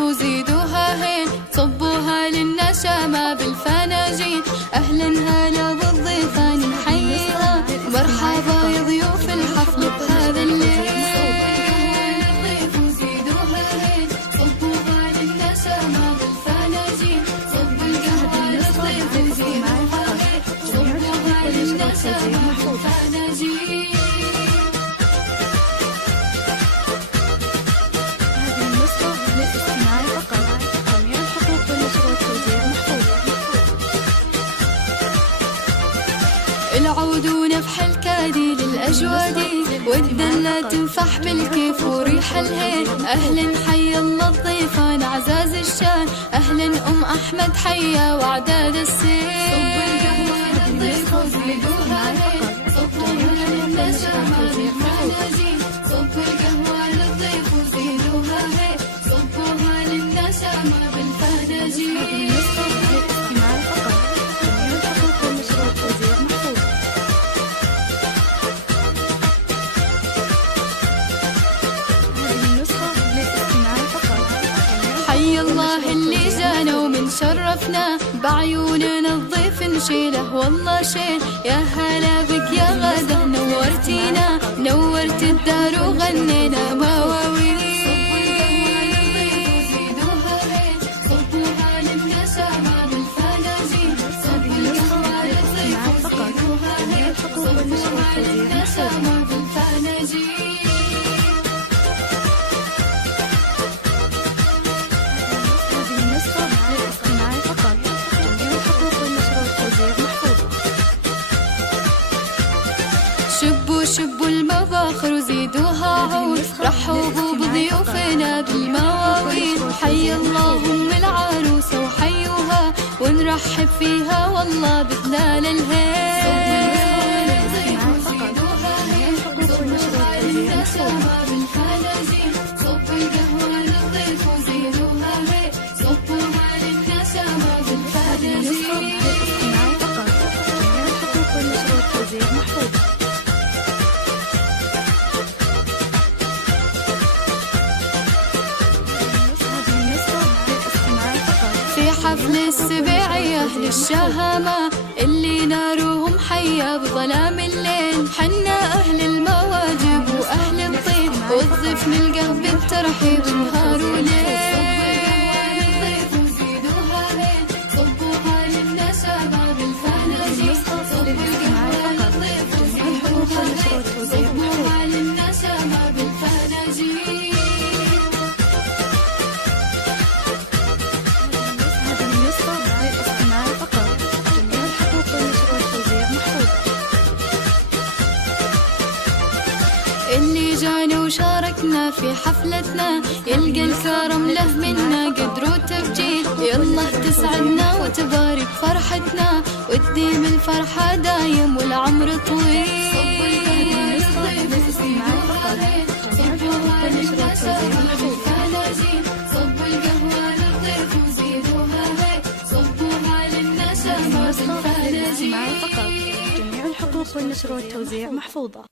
الضيف وزيدوها هين، صبوها للنشامة بالفناجين. أهلا هلا بالضيفان نحييها، مرحبا يا ضيوف الحفل بهذا الليل. العود ونفح الكادي للأجوادي، والدلة تنفح بالكيف وريح الهيل. أهلا حي الله الضيفان عزاز الشان، أهلا أم أحمد حيا وعداد السيل. حي الله اللي جانا ومن شرفنا، بعيوننا الضيف نشيله والله شيل. يا هلا بك يا غدا نورتينا، نورت الدار وغنينا مواويل. شبوا شبوا المباخر وزيدوها عود، رحبوا بضيوفنا بالمواويل. حي الله أم العروسة وحيوها، ونرحب فيها والله بدلال الهيل. حفل السبيعية أهل الشهامة، اللي نارهم حية بظلام الليل. حنا أهل المواجب وأهل الطيب، والضيف نلقاه بالترحيب نهار وليل. اللي جانا وشاركنا في حفلتنا، يلقى الكرم له منا قدر وتبجيل. يلا تسعدنا وتبارك فرحتنا، وتديم الفرحة دايم والعمر طويل. جميع الحقوق والنشر والتوزيع محفوظة.